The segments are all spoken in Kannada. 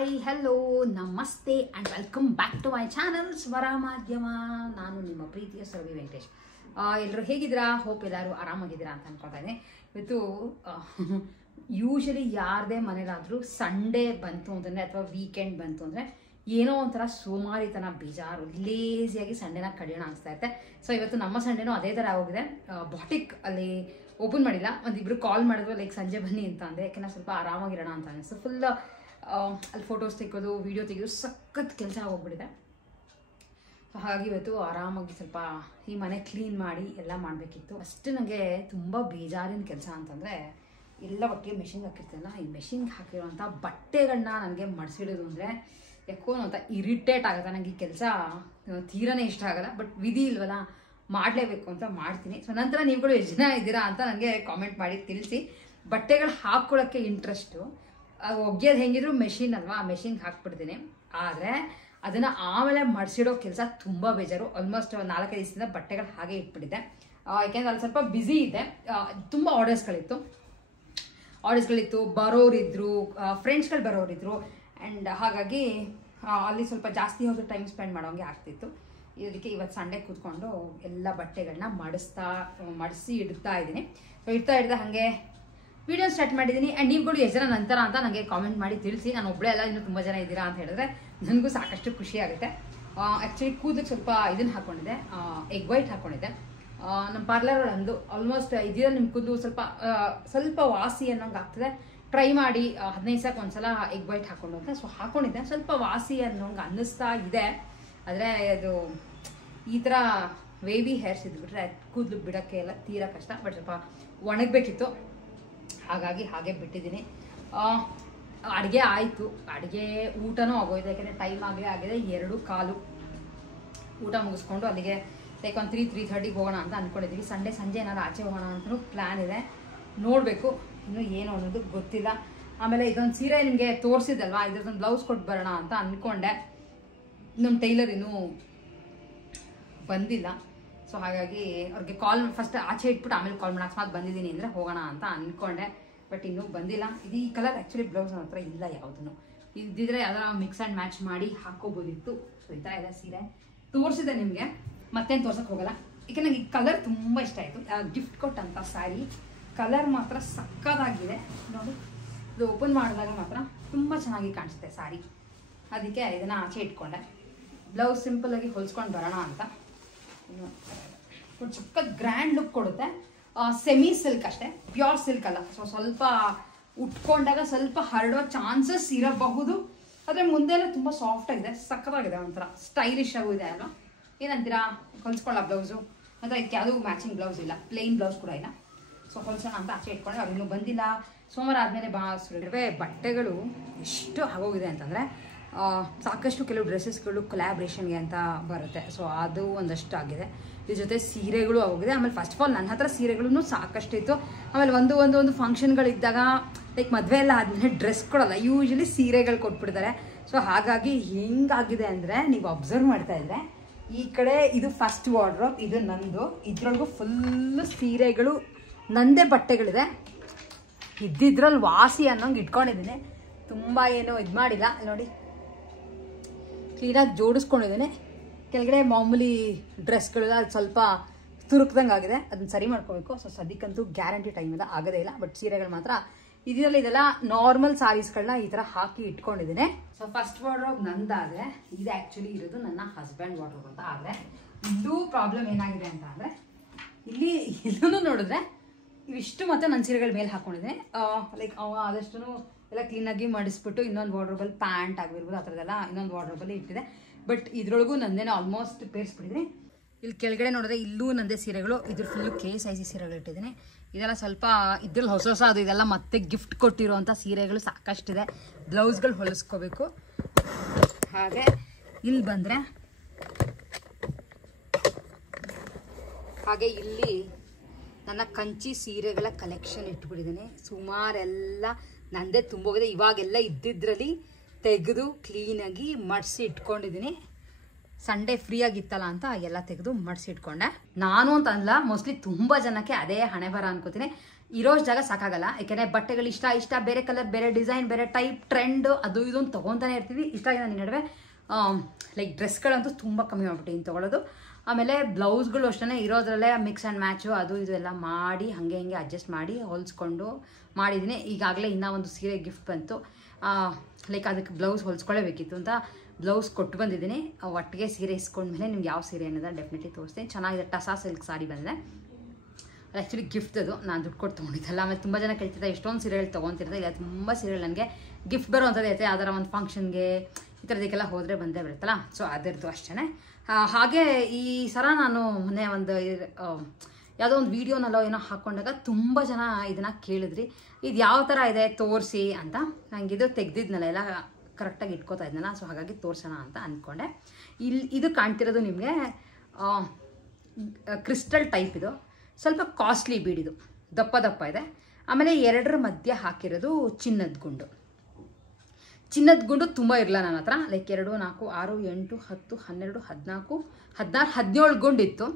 ಹಾಯ್ ಹಲೋ ನಮಸ್ತೆ and welcome back to my channel Swara Madhyama. ನಾನು ನಿಮ್ಮ ಪ್ರೀತಿಯ ಸುರಭಿ ವೆಂಕಟೇಶ್. ಎಲ್ಲರೂ ಹೇಗಿದ್ದೀರಾ? ಹೋಪ್ ಎಲ್ಲರೂ ಆರಾಮಾಗಿದ್ದೀರಾ ಅಂತ ಅನ್ಕೊತಾ ಇದ್ದೀನಿ. ಇವತ್ತು ಯೂಶಲಿ ಯಾರದೇ ಮನೇಲಾದರೂ ಸಂಡೇ ಬಂತು ಅಂತಂದರೆ ಅಥವಾ ವೀಕೆಂಡ್ ಬಂತು ಅಂದರೆ ಏನೋ ಒಂಥರ ಸೋಮಾರಿತನ, ಬೇಜಾರು, ಲೇಸಿಯಾಗಿ ಸಂಡೇನ ಕಡಿಯೋಣ ಅನಿಸ್ತಾ ಇರುತ್ತೆ. ಸೊ ಇವತ್ತು ನಮ್ಮ ಸಂಡೇನೂ ಅದೇ ಥರ ಆಗೋಗಿದೆ. ಬಾಟಿಕ್ ಅಲ್ಲಿ ಓಪನ್ ಮಾಡಿಲ್ಲ, ಒಂದಿಬ್ರು ಕಾಲ್ ಮಾಡಿದ್ರು, ಲೈಕ್ ಸಂಜೆ ಬನ್ನಿ ಅಂತ ಅಂದೆ, ಯಾಕೆಂದ್ರೆ ಸ್ವಲ್ಪ ಆರಾಮಾಗಿರೋಣ ಅಂತ ಅನಿಸ್ತು. ಫುಲ್ ಅಲ್ಲಿ ಫೋಟೋಸ್ ತೆಗೆಯೋದು, ವಿಡಿಯೋ ತೆಗೆಯೋದು ಸಖತ್ ಕೆಲಸ ಹೋಗ್ಬಿಟ್ಟಿದೆ. ಸೊ ಹಾಗಾಗಿ ಇವತ್ತು ಆರಾಮಾಗಿ ಸ್ವಲ್ಪ ಈ ಮನೆ ಕ್ಲೀನ್ ಮಾಡಿ ಎಲ್ಲ ಮಾಡಬೇಕಿತ್ತು. ಅಷ್ಟು ನನಗೆ ತುಂಬ ಬೇಜಾರಿನ ಕೆಲಸ ಅಂತಂದರೆ, ಎಲ್ಲ ಒಟ್ಟಿಗೆ ಮೆಷಿನ್ಗೆ ಹಾಕಿರ್ತೀನಲ್ಲ, ಈ ಮೆಷಿನ್ಗೆ ಹಾಕಿರೋಂಥ ಬಟ್ಟೆಗಳನ್ನ ನನಗೆ ಮಡಿಸಿಡೋದು ಅಂದರೆ ಯಾಕೋ ಅಂತ ಇರಿಟೇಟ್ ಆಗುತ್ತೆ. ನನಗೆ ಈ ಕೆಲಸ ತೀರನೇ ಇಷ್ಟ ಆಗಲ್ಲ, ಬಟ್ ವಿಧಿ ಇಲ್ವಲ್ಲ, ಮಾಡಲೇಬೇಕು ಅಂತ ಮಾಡ್ತೀನಿ. ಸೊ ನಂತರ ನೀವುಗಳು ಎಷ್ಟು ಜನ ಇದ್ದೀರಾ ಅಂತ ನನಗೆ ಕಾಮೆಂಟ್ ಮಾಡಿ ತಿಳಿಸಿ. ಬಟ್ಟೆಗಳು ಹಾಕ್ಕೊಳ್ಳೋಕ್ಕೆ ಇಂಟ್ರೆಸ್ಟು, ಒಗ್ಯೋದು ಹೆಂಗಿದ್ರು ಮೆಷಿನ್ ಅಲ್ವಾ, ಮೆಷಿನ್ಗೆ ಹಾಕ್ಬಿಡ್ತೀನಿ. ಆದರೆ ಅದನ್ನು ಆಮೇಲೆ ಮಡಿಸಿಡೋ ಕೆಲಸ ತುಂಬ ಬೇಜಾರು. ಆಲ್ಮೋಸ್ಟ್ 4-5 ದಿವಸದಿಂದ ಬಟ್ಟೆಗಳು ಹಾಗೆ ಇಟ್ಬಿಟ್ಟಿದೆ. ಯಾಕೆಂದರೆ ಅಲ್ಲಿ ಸ್ವಲ್ಪ ಬ್ಯುಸಿ ಇದೆ, ತುಂಬ ಆರ್ಡರ್ಸ್ಗಳಿತ್ತು, ಬರೋರಿದ್ರು, ಫ್ರೆಂಡ್ಸ್ಗಳು ಬರೋರಿದ್ರು. ಆ್ಯಂಡ್ ಹಾಗಾಗಿ ಅಲ್ಲಿ ಸ್ವಲ್ಪ ಜಾಸ್ತಿ ಹೊತ್ತು ಟೈಮ್ ಸ್ಪೆಂಡ್ ಮಾಡೋಂಗೆ ಆಗ್ತಿತ್ತು. ಇದಕ್ಕೆ ಇವತ್ತು ಸಂಡೇ ಕೂತ್ಕೊಂಡು ಎಲ್ಲ ಬಟ್ಟೆಗಳನ್ನ ಮಡಿಸಿ ಇಡ್ತಾ ಇದ್ದೀನಿ. ಸೊ ಇಡ್ತಾ ಹಾಗೆ ವಿಡಿಯೋ ಸ್ಟಾರ್ಟ್ ಮಾಡಿದ್ದೀನಿ. ಆ್ಯಂಡ್ ನೀವುಗಳು ಎಷ್ಟು ಜನ ನಂತರ ಅಂತ ನನಗೆ ಕಾಮೆಂಟ್ ಮಾಡಿ ತಿಳಿಸಿ. ನಾನು ಒಬ್ಬಳೇ ಅಲ್ಲ, ಇನ್ನೂ ತುಂಬ ಜನ ಇದ್ದೀರಾ ಅಂತ ಹೇಳಿದ್ರೆ ನನಗೂ ಸಾಕಷ್ಟು ಖುಷಿ ಆಗುತ್ತೆ. ಆ್ಯಕ್ಚುಲಿ ಕೂದಲಿಗೆ ಸ್ವಲ್ಪ ಇದನ್ನು ಹಾಕ್ಕೊಂಡಿದ್ದೆ, ಎಗ್ ವೈಟ್ ಹಾಕ್ಕೊಂಡಿದ್ದೆ. ನಮ್ಮ ಪಾರ್ಲರ್ ಅಂದು ಆಲ್ಮೋಸ್ಟ್ ಇದೀರ ನಿಮ್ಮ ಕೂದಲು ಸ್ವಲ್ಪ ವಾಸಿ ಅನ್ನೋಂಗೆ ಆಗ್ತದೆ, ಟ್ರೈ ಮಾಡಿ 15 ದಿವಸಕ್ಕೆ ಒಂದ್ಸಲ ಎಗ್ ವೈಟ್ ಹಾಕ್ಕೊಂಡು ಅಂತ. ಸೊ ಹಾಕ್ಕೊಂಡಿದ್ದೆ, ಸ್ವಲ್ಪ ವಾಸಿ ಅನ್ನೋಂಗೆ ಅನ್ನಿಸ್ತಾ ಇದೆ. ಆದರೆ ಅದು ಈ ಥರ ವೇವಿ ಹೇರ್ಸ್ ಇದ್ಬಿಟ್ರೆ ಕೂದಲು ಬಿಡೋಕ್ಕೆ ಎಲ್ಲ ತೀರಾ ಕಷ್ಟ. ಬಟ್ ಸ್ವಲ್ಪ ಒಣಗಬೇಕಿತ್ತು, ಹಾಗಾಗಿ ಹಾಗೆ ಬಿಟ್ಟಿದ್ದೀನಿ. ಅಡುಗೆ ಆಯಿತು, ಅಡುಗೆ ಊಟನೂ ಆಗೋಯ್ತು. ಯಾಕೆಂದರೆ ಟೈಮ್ ಆಗಿದೆ 2:15. ಊಟ ಮುಗಿಸ್ಕೊಂಡು ಅಲ್ಲಿಗೆ ಲೈಕ್ ಒಂದು 3:30 ಹೋಗೋಣ ಅಂತ ಅಂದ್ಕೊಂಡಿದ್ದೀವಿ. ಸಂಜೆ ಏನಾದ್ರು ಆಚೆ ಹೋಗೋಣ ಅಂತಲೂ ಪ್ಲ್ಯಾನ್ ಇದೆ. ನೋಡಬೇಕು, ಇನ್ನೂ ಏನು ಅನ್ನೋದು ಗೊತ್ತಿಲ್ಲ. ಆಮೇಲೆ ಇದೊಂದು ಸೀರೆ ನಿಮಗೆ ತೋರಿಸಿದಲ್ವಾ, ಇದ್ರದ್ದೊಂದು ಬ್ಲೌಸ್ ಕೊಟ್ಟು ಬರೋಣ ಅಂತ ಅಂದ್ಕೊಂಡೆ. ನಮ್ಮ ಟೈಲರ್ ಇನ್ನೂ ಬಂದಿಲ್ಲ. ಸೊ ಹಾಗಾಗಿ ಅವ್ರಿಗೆ ಕಾಲ್ ಫಸ್ಟ್ ಆಚೆ ಇಟ್ಬಿಟ್ಟು ಆಮೇಲೆ ಕಾಲ್ ಮಾಡಿ ಅಕಸ್ಮಾತ್ ಬಂದಿದ್ದೀನಿ ಅಂದರೆ ಹೋಗೋಣ ಅಂತ ಅಂದ್ಕೊಂಡೆ, ಬಟ್ ಇನ್ನೂ ಬಂದಿಲ್ಲ. ಇದು ಈ ಕಲರ್ ಆ್ಯಕ್ಚುಲಿ ಬ್ಲೌಸ್ ನನ್ನ ಹತ್ರ ಇಲ್ಲ ಯಾವುದೂ. ಇದ್ದಿದ್ರೆ ಯಾವ್ದಾರ ಮಿಕ್ಸ್ ಆ್ಯಂಡ್ ಮ್ಯಾಚ್ ಮಾಡಿ ಹಾಕೋಬೋದಿತ್ತು. ಸೊ ಈ ಥರ ಇದೆ ಸೀರೆ, ತೋರಿಸಿದೆ ನಿಮಗೆ, ಮತ್ತೇನು ತೋರ್ಸೋಕೆ ಹೋಗಲ್ಲ. ಏಕೆ ನನಗೆ ಈ ಕಲರ್ ತುಂಬ ಇಷ್ಟ ಆಯಿತು. ಗಿಫ್ಟ್ ಕೊಟ್ಟಂಥ ಸ್ಯಾರಿ ಕಲರ್ ಮಾತ್ರ ಸಕ್ಕತ್ತಾಗಿದೆ ನೋಡಿ. ಇದು ಓಪನ್ ಮಾಡಿದಾಗ ಮಾತ್ರ ತುಂಬ ಚೆನ್ನಾಗಿ ಕಾಣಿಸುತ್ತೆ ಸ್ಯಾರಿ. ಅದಕ್ಕೆ ಇದನ್ನು ಆಚೆ ಇಟ್ಕೊಂಡೆ. ಬ್ಲೌಸ್ ಸಿಂಪಲ್ಲಾಗಿ ಹೊಲಿಸ್ಕೊಂಡು ಬರೋಣ ಅಂತ. ಒಂದು ಚಿಕ್ಕ ಗ್ರ್ಯಾಂಡ್ ಲುಕ್ ಕೊಡುತ್ತೆ. ಸೆಮಿ ಸಿಲ್ಕ್ ಅಷ್ಟೇ, ಪ್ಯೂರ್ ಸಿಲ್ಕ್ ಅಲ್ಲ. ಸೊ ಸ್ವಲ್ಪ ಉಟ್ಕೊಂಡಾಗ ಸ್ವಲ್ಪ ಹರಡೋ ಚಾನ್ಸಸ್ ಇರಬಹುದು. ಆದರೆ ಮುಂದೆಲ್ಲ ತುಂಬ ಸಾಫ್ಟ್ ಆಗಿದೆ, ಸಕ್ಕತ್ತಾಗಿದೆ, ಒಂಥರ ಸ್ಟೈಲಿಶ್ ಆಗೂ ಇದೆ ಅಲ್ವಾ. ಏನಂತೀರಾ? ಹೊಲಿಸ್ಕೊಳ್ಳೋ ಬ್ಲೌಸು ಅಂದರೆ ಇದಕ್ಕೆ ಯಾವುದೂ ಮ್ಯಾಚಿಂಗ್ ಬ್ಲೌಸ್ ಇಲ್ಲ, ಪ್ಲೇನ್ ಬ್ಲೌಸ್ ಕೂಡ ಇಲ್ಲ. ಸೊ ಹೊಲಿಸೋಣ ಅಂತ ಆಚೆ ಇಟ್ಕೊಂಡೆ. ಅವ್ರು ಇನ್ನೂ ಬಂದಿಲ್ಲ. ಸೋಮವಾರ ಆದಮೇಲೆ ಬಟ್ಟೆಗಳು ಎಷ್ಟು ಆಗೋಗಿದೆ ಅಂತಂದರೆ, ಸಾಕಷ್ಟು ಕೆಲವು ಡ್ರೆಸ್ಸಸ್ಗಳು ಕೊಲ್ಯಾಬ್ರೇಷನ್ಗೆ ಅಂತ ಬರುತ್ತೆ. ಸೊ ಅದು ಒಂದಷ್ಟು ಆಗಿದೆ. ಇದ್ರ ಜೊತೆ ಸೀರೆಗಳು ಆಗೋಗಿದೆ. ಆಮೇಲೆ ಫಸ್ಟ್ ಆಫ್ ಆಲ್ ನನ್ನ ಹತ್ರ ಸೀರೆಗಳೂ ಸಾಕಷ್ಟು ಇತ್ತು. ಆಮೇಲೆ ಒಂದು ಫಂಕ್ಷನ್ಗಳಿದ್ದಾಗ ಲೈಕ್ ಮದುವೆ ಎಲ್ಲ ಆದಮೇಲೆ ಡ್ರೆಸ್ ಕೊಡಲ್ಲ, ಯೂಶಲಿ ಸೀರೆಗಳು ಕೊಟ್ಬಿಡ್ತಾರೆ. ಸೊ ಹಾಗಾಗಿ ಹೆಂಗಾಗಿದೆ ಅಂದರೆ, ನೀವು ಅಬ್ಸರ್ವ್ ಮಾಡ್ತಾ ಇದ್ರೆ ಈ ಕಡೆ ಇದು ಫಸ್ಟ್ ವಾರ್ಡ್ರೋಬ್, ಇದು ನಂದು. ಇದ್ರೊಳಗೂ ಫುಲ್ಲು ಸೀರೆಗಳು, ನಂದೇ ಬಟ್ಟೆಗಳಿದೆ. ಇದ್ದಿದ್ರಲ್ಲಿ ವಾಸಿ ಅನ್ನೋಂಗೆ ಇಟ್ಕೊಂಡಿದ್ದೀನಿ. ತುಂಬ ಏನೋ ಇದು ಮಾಡಿಲ್ಲ ನೋಡಿ, ಕ್ಲೀನಾಗಿ ಜೋಡಿಸ್ಕೊಂಡಿದ್ದೀನಿ. ಕೆಳಗಡೆ ಮಾಮೂಲಿ ಡ್ರೆಸ್ಗಳು ಅದು ಸ್ವಲ್ಪ ತುರುಕ್ದಂಗೆ ಆಗಿದೆ, ಅದನ್ನ ಸರಿ ಮಾಡ್ಕೋಬೇಕು. ಸೊ ಸದ್ಯಕ್ಕಂತೂ ಗ್ಯಾರಂಟಿ ಟೈಮ್ ಎಲ್ಲ ಆಗೋದೇ ಇಲ್ಲ. ಬಟ್ ಸೀರೆಗಳು ಮಾತ್ರ ಇದೆಲ್ಲ ನಾರ್ಮಲ್ ಸಾರೀಸ್ಗಳನ್ನ ಈ ಥರ ಹಾಕಿ ಇಟ್ಕೊಂಡಿದ್ದೀನಿ. ಸೊ ಫಸ್ಟ್ ವಾರ್ಡ್ರೋಬ್ ನಂದಾದರೆ, ಇದು ಆ್ಯಕ್ಚುಲಿ ಇರೋದು ನನ್ನ ಹಸ್ಬೆಂಡ್ ವಾರ್ಡ್ರೋಬ್ ಅಂತ. ಆದರೆ ಇದು ಪ್ರಾಬ್ಲಮ್ ಏನಾಗಿದೆ ಅಂತ ಅಂದರೆ, ಇಲ್ಲಿ ಇದನ್ನು ನೋಡಿದ್ರೆ ಇವಿಷ್ಟು ಮತ್ತೆ ನನ್ನ ಸೀರೆಗಳ ಮೇಲೆ ಹಾಕ್ಕೊಂಡಿದ್ದೀನಿ. ಲೈಕ್ ಆದಷ್ಟು ಎಲ್ಲ ಕ್ಲೀನಾಗಿ ಮಡಿಸ್ಬಿಟ್ಟು ಇನ್ನೊಂದು ವಾರ್ಡ್ರೋಬಲ್ಲಿ ಪ್ಯಾಂಟ್ ಆಗಿರ್ಬೋದು ಆ ಥರದ್ದೆಲ್ಲ ಇನ್ನೊಂದು ವಾರ್ಡ್ರೋಬಲ್ಲಿ ಇಟ್ಟಿದೆ. ಬಟ್ ಇದ್ರೊಳಗೂ ನಂದೇನೋ ಆಲ್ಮೋಸ್ಟ್ ಪೇರಿಸ್ಬಿಟ್ಟಿದ್ದೀನಿ. ಇಲ್ಲಿ ಕೆಳಗಡೆ ನೋಡಿದ್ರೆ ಇಲ್ಲೂ ನಂದೇ ಸೀರೆಗಳು, ಇದ್ರ ಫುಲ್ಲು ಸೈಜ್ ಸೀರೆಗಳು ಇಟ್ಟಿದ್ದೀನಿ. ಇದೆಲ್ಲ ಸ್ವಲ್ಪ ಇದ್ರಲ್ಲಿ ಹೊಸ ಅದು ಇದೆಲ್ಲ ಮತ್ತೆ ಗಿಫ್ಟ್ ಕೊಟ್ಟಿರೋಂಥ ಸೀರೆಗಳು ಸಾಕಷ್ಟಿದೆ. ಬ್ಲೌಸ್ಗಳು ಹೊಲಿಸ್ಕೋಬೇಕು. ಹಾಗೆ ಇಲ್ಲಿ ಬಂದರೆ ಇಲ್ಲಿ ನನ್ನ ಕಂಚಿ ಸೀರೆಗಳ ಕಲೆಕ್ಷನ್ ಇಟ್ಬಿಟ್ಟಿದ್ದೀನಿ. ಸುಮಾರೆಲ್ಲ ನಂದೇ ತುಂಬೋಗಿದೆ. ಇವಾಗೆಲ್ಲ ಇದ್ದಿದ್ರಲ್ಲಿ ತೆಗೆದು ಕ್ಲೀನಾಗಿ ಮಡಿಸಿ ಇಟ್ಕೊಂಡಿದ್ದೀನಿ. ಸಂಡೇ ಫ್ರೀ ಆಗಿತ್ತಲ್ಲ ಅಂತ ಎಲ್ಲ ತೆಗೆದು ಮಡಿಸಿ ಇಟ್ಕೊಂಡೆ. ನಾನು ಅಂತ ಅಲ್ಲ, ಮೋಸ್ಟ್ಲಿ ತುಂಬ ಜನಕ್ಕೆ ಅದೇ ಹಣೆ ಬರ ಅನ್ಕೋತೀನಿ. ಇರೋಷ್ಟು ಜಾಗ ಸಾಕಾಗಲ್ಲ. ಯಾಕೆಂದರೆ ಬಟ್ಟೆಗಳು ಇಷ್ಟ ಬೇರೆ ಕಲರ್, ಬೇರೆ ಡಿಸೈನ್, ಬೇರೆ ಟೈಪ್, ಟ್ರೆಂಡ್ ಅದು ಇದೊಂದು ತೊಗೊತಾನೆ ಇರ್ತೀವಿ. ಇಷ್ಟ ಆಗಿದೆ ನನ್ನ ನಡುವೆ ಲೈಕ್ ಡ್ರೆಸ್ಗಳಂತೂ ತುಂಬ ಕಮ್ಮಿ ಮಾಡ್ಬಿಟ್ಟಿದ್ದೀನಿ ತೊಗೊಳ್ಳೋದು. ಆಮೇಲೆ ಬ್ಲೌಸ್ಗಳು ಅಷ್ಟೇ ಇರೋದ್ರಲ್ಲೇ ಮಿಕ್ಸ್ ಆ್ಯಂಡ್ ಮ್ಯಾಚು ಅದು ಇದು ಎಲ್ಲ ಮಾಡಿ ಹಾಗೆ ಹಿಂಗೆ ಅಡ್ಜಸ್ಟ್ ಮಾಡಿ ಹೊಲಿಸ್ಕೊಂಡು ಮಾಡಿದ್ದೀನಿ. ಈಗಾಗಲೇ ಇನ್ನೂ ಒಂದು ಸೀರೆ ಗಿಫ್ಟ್ ಬಂತು. ಲೈಕ್ ಅದಕ್ಕೆ ಬ್ಲೌಸ್ ಹೊಲಿಸ್ಕೊಳ್ಳೇಬೇಕಿತ್ತು ಅಂತ ಬ್ಲೌಸ್ ಕೊಟ್ಟು ಬಂದಿದ್ದೀನಿ. ಒಟ್ಟಿಗೆ ಸೀರೆ ಇಸ್ಕೊಂಡ್ಮೇಲೆ ನಿಮ್ಗೆ ಯಾವ ಸೀರೆ ಅನ್ನೋದು ಡೆಫಿನೆಟ್ಲಿ ತೋರಿಸ್ತೀನಿ. ಚೆನ್ನಾಗಿದೆ. ಟಸಾ ಸಿಲ್ಕ್ ಸಾರಿ ಬಂದಿದೆ. ಅದು ಆ್ಯಕ್ಚುಲಿ ಗಿಫ್ಟ್ ಅದು, ನಾನು ದುಡ್ಡು ಕೊಟ್ಟು ತೊಗೊಂಡಿದ್ದಲ್ಲ. ಆಮೇಲೆ ತುಂಬ ಜನ ಕೇಳ್ತಿರ್ತಾರೆ ಎಷ್ಟೊಂದು ಸೀರೆಗಳು ತೊಗೊತಿರ್ತಾರೆ. ಇಲ್ಲ ತುಂಬ ಸೀರೆಗಳು ನನಗೆ ಗಿಫ್ಟ್ ಬರೋವಂಥದ್ದು ಐತೆ. ಯಾವ್ದಾರ ಒಂದು ಫಂಕ್ಷನ್ಗೆ ಈ ಥರದಕ್ಕೆಲ್ಲ ಹೋದರೆ ಬಂದೇ ಬರುತ್ತಲ್ಲ. ಸೊ ಅದರದ್ದು ಅಷ್ಟೇ. ಹಾಗೆ ಈ ಸಲ ನಾನು ಮೊನ್ನೆ ಒಂದು ಯಾವುದೋ ಒಂದು ವೀಡಿಯೋನಲ್ಲೋ ಏನೋ ಹಾಕ್ಕೊಂಡಾಗ ತುಂಬ ಜನ ಇದನ್ನು ಕೇಳಿದ್ರಿ, ಇದು ಯಾವ ಥರ ಇದೆ ತೋರಿಸಿ ಅಂತ. ನಂಗೆ ಇದು ತೆಗ್ದಿದ್ನಲ್ಲ ಎಲ್ಲ ಕರೆಕ್ಟಾಗಿ ಇಟ್ಕೋತಾ ಇದ್ನಲ್ಲ, ಸೊ ಹಾಗಾಗಿ ತೋರಿಸೋಣ ಅಂತ ಅಂದ್ಕೊಂಡೆ. ಇದು ಕಾಣ್ತಿರೋದು ನಿಮಗೆ ಕ್ರಿಸ್ಟಲ್ ಟೈಪ್. ಇದು ಸ್ವಲ್ಪ ಕಾಸ್ಟ್ಲಿ ಬೀಡಿದು, ದಪ್ಪ ಇದೆ. ಆಮೇಲೆ ಎರಡರ ಮಧ್ಯೆ ಹಾಕಿರೋದು ಚಿನ್ನದ ಗುಂಡು. ಚಿನ್ನದ ಗುಂಡು ತುಂಬ ಇರಲ್ಲ ನನ್ನ ಹತ್ರ. ಲೈಕ್ 2, 4, 6, 8, 10, 12, 14, 16, 17 ಗುಂಡು ಇತ್ತು.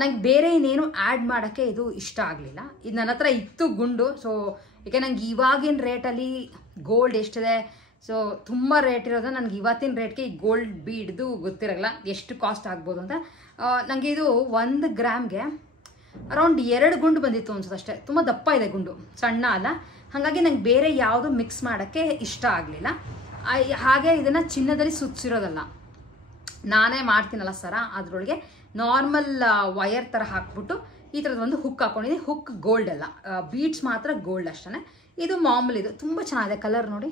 ನಂಗೆ ಬೇರೆ ಇನ್ನೇನು ಆ್ಯಡ್ ಮಾಡೋಕ್ಕೆ ಇದು ಇಷ್ಟ ಆಗಲಿಲ್ಲ. ಇದು ನನ್ನ ಹತ್ರ ಇತ್ತು ಗುಂಡು. ಸೊ ಯಾಕೆ ನಂಗೆ ಇವಾಗಿನ ರೇಟಲ್ಲಿ ಗೋಲ್ಡ್ ಎಷ್ಟಿದೆ, ಸೊ ತುಂಬ ರೇಟ್ ಇರೋದು. ನನಗೆ ಇವತ್ತಿನ ರೇಟ್ಗೆ ಈ ಗೋಲ್ಡ್ ಬೀಡ್ದು ಗೊತ್ತಿರಲ್ಲ ಎಷ್ಟು ಕಾಸ್ಟ್ ಆಗ್ಬೋದು ಅಂತ. ನನಗೆ ಇದು 1 ಗ್ರಾಮ್ಗೆ ಅರೌಂಡ್ 2 ಗುಂಡು ಬಂದಿತ್ತು ಅನ್ಸುತ್ತೆ ಅಷ್ಟೇ. ತುಂಬ ದಪ್ಪ ಇದೆ ಗುಂಡು, ಸಣ್ಣ ಅಲ್ಲ. ಹಾಗಾಗಿ ನಂಗೆ ಬೇರೆ ಯಾವುದು ಮಿಕ್ಸ್ ಮಾಡೋಕ್ಕೆ ಇಷ್ಟ ಆಗಲಿಲ್ಲ. ಹಾಗೆ ಇದನ್ನು ಚಿನ್ನದಲ್ಲಿ ಸುತ್ತಿಸಿರೋದಲ್ಲ, ನಾನೇ ಮಾಡ್ತೀನಲ್ಲ ಸರ, ಅದರೊಳಗೆ ನಾರ್ಮಲ್ ವಯರ್ ಥರ ಹಾಕ್ಬಿಟ್ಟು ಈ ಥರದ್ದು ಒಂದು ಹುಕ್ ಹಾಕ್ಕೊಂಡಿದ್ದೀನಿ. ಹುಕ್ ಗೋಲ್ಡ್ ಅಲ್ಲ, ಬೀಡ್ಸ್ ಮಾತ್ರ ಗೋಲ್ಡ್ ಅಷ್ಟೇ. ಇದು ಮಾಮೂಲಿ, ಇದು ತುಂಬ ಚೆನ್ನಾಗಿದೆ. ಕಲರ್ ನೋಡಿ,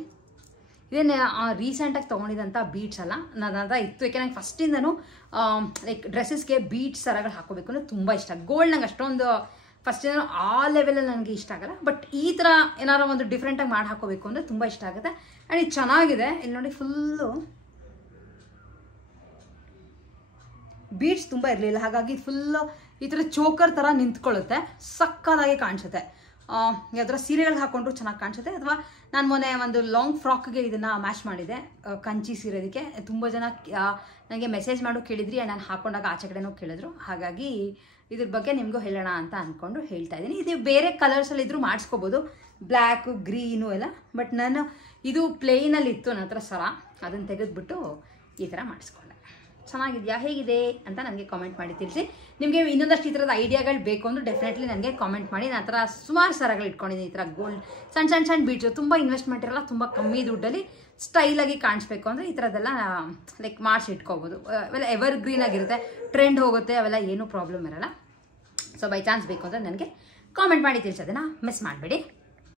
ಇದೇನು ರೀಸೆಂಟಾಗಿ ತೊಗೊಂಡಿದ್ದಂಥ ಬೀಡ್ಸ್ ಅಲ್ಲ, ನನ್ನ ಹತ್ರ ಇತ್ತು. ಯಾಕೆ ನಂಗೆ ಫಸ್ಟಿಂದನೂ ಲೈಕ್ ಡ್ರೆಸ್ಸಸ್ಗೆ ಬೀಡ್ಸ್ ಸರಗಳು ಹಾಕೋಬೇಕು ಅಂದರೆ ತುಂಬ ಇಷ್ಟ. ಗೋಲ್ಡ್ ನಂಗೆ ಅಷ್ಟೊಂದು ಫಸ್ಟಿಂದ ಆ ಲೆವೆಲಲ್ಲಿ ನನಗೆ ಇಷ್ಟ ಆಗಲ್ಲ. ಬಟ್ ಈ ಥರ ಏನಾರು ಒಂದು ಡಿಫ್ರೆಂಟಾಗಿ ಮಾಡಿ ಹಾಕೋಬೇಕು ಅಂದರೆ ತುಂಬ ಇಷ್ಟ ಆಗುತ್ತೆ. ಆ್ಯಂಡ್ ಇದು ಚೆನ್ನಾಗಿದೆ. ಇಲ್ಲಿ ನೋಡಿ, ಫುಲ್ಲು ಬೀಡ್ಸ್ ತುಂಬ ಇರಲಿಲ್ಲ, ಹಾಗಾಗಿ ಫುಲ್ಲು ಈ ಥರ ಚೋಕರ್ ಥರ ನಿಂತ್ಕೊಳ್ಳುತ್ತೆ. ಸಕ್ಕತ್ತಾಗಿ ಕಾಣಿಸುತ್ತೆ. ಯಾವ್ದಾರ ಸೀರೆಗಳು ಹಾಕೊಂಡ್ರು ಚೆನ್ನಾಗಿ ಕಾಣಿಸುತ್ತೆ. ಅಥವಾ ನಾನು ಮೊನ್ನೆ ಒಂದು ಲಾಂಗ್ ಫ್ರಾಕ್ಗೆ ಇದನ್ನು ಮ್ಯಾಚ್ ಮಾಡಿದೆ, ಕಂಚಿ ಸೀರೆದಕ್ಕೆ. ತುಂಬ ಜನ ನನಗೆ ಮೆಸೇಜ್ ಮಾಡು ಕೇಳಿದ್ರಿ, ನಾನು ಹಾಕೊಂಡಾಗ ಆಚೆ ಕಡೆನೂ ಕೇಳಿದ್ರು. ಹಾಗಾಗಿ ಇದ್ರ ಬಗ್ಗೆ ನಿಮಗೂ ಹೇಳೋಣ ಅಂತ ಅಂದ್ಕೊಂಡು ಹೇಳ್ತಾ ಇದ್ದೀನಿ. ಇದು ಬೇರೆ ಕಲರ್ಸಲ್ಲಿ ಇದ್ರೂ ಮಾಡಿಸ್ಕೋಬೋದು, ಬ್ಲ್ಯಾಕು, ಗ್ರೀನು ಎಲ್ಲ. ಬಟ್ ನಾನು ಇದು ಪ್ಲೇನಲ್ಲಿ ಇತ್ತು ನನ್ನ ಹತ್ರ ಸರ, ಅದನ್ನು ತೆಗೆದುಬಿಟ್ಟು ಈ ಥರ ಮಾಡಿಸ್ಕೊಂಡೆ. ಚೆನ್ನಾಗಿದೆಯಾ, ಹೇಗಿದೆ ಅಂತ ನನಗೆ ಕಾಮೆಂಟ್ ಮಾಡಿ ತಿಳಿಸಿ. ನಿಮಗೆ ಇನ್ನೊಂದಷ್ಟು ಈ ಥರದ ಐಡಿಯಾಗಳು ಬೇಕು ಅಂದ್ರೆ ಡೆಫಿನೆಟ್ಲಿ ನನಗೆ ಕಾಮೆಂಟ್ ಮಾಡಿ. ನಾನು ಆ ಥರ ಸುಮಾರು ಸರಗಳು ಇಟ್ಕೊಂಡಿದ್ದೀನಿ. ಈ ಥರ ಗೋಲ್ಡ್ ಸಣ್ಣ ಬೀಡ್ಸು, ತುಂಬ ಇನ್ವೆಸ್ಟ್ಮೆಂಟ್ ಇರಲ್ಲ, ತುಂಬ ಕಮ್ಮಿ ದುಡ್ಡಲ್ಲಿ ಸ್ಟೈಲಾಗಿ ಕಾಣಿಸ್ಬೇಕು ಅಂದರೆ ಈ ಥರದ್ದೆಲ್ಲ ಲೈಕ್ ಮಾಡಿಸಿ ಇಟ್ಕೋಬೋದು. ಅವೆಲ್ಲ ಎವರ್ ಗ್ರೀನ್ ಆಗಿರುತ್ತೆ, ಟ್ರೆಂಡ್ ಹೋಗುತ್ತೆ, ಅವೆಲ್ಲ ಏನೂ ಪ್ರಾಬ್ಲಮ್ ಇರಲ್ಲ. ಸೊ ಬೈ ಚಾನ್ಸ್ ಬೇಕು ಅಂದರೆ ನನಗೆ ಕಾಮೆಂಟ್ ಮಾಡಿ ತಿಳಿಸೋದನ್ನು ಮಿಸ್ ಮಾಡಬೇಡಿ.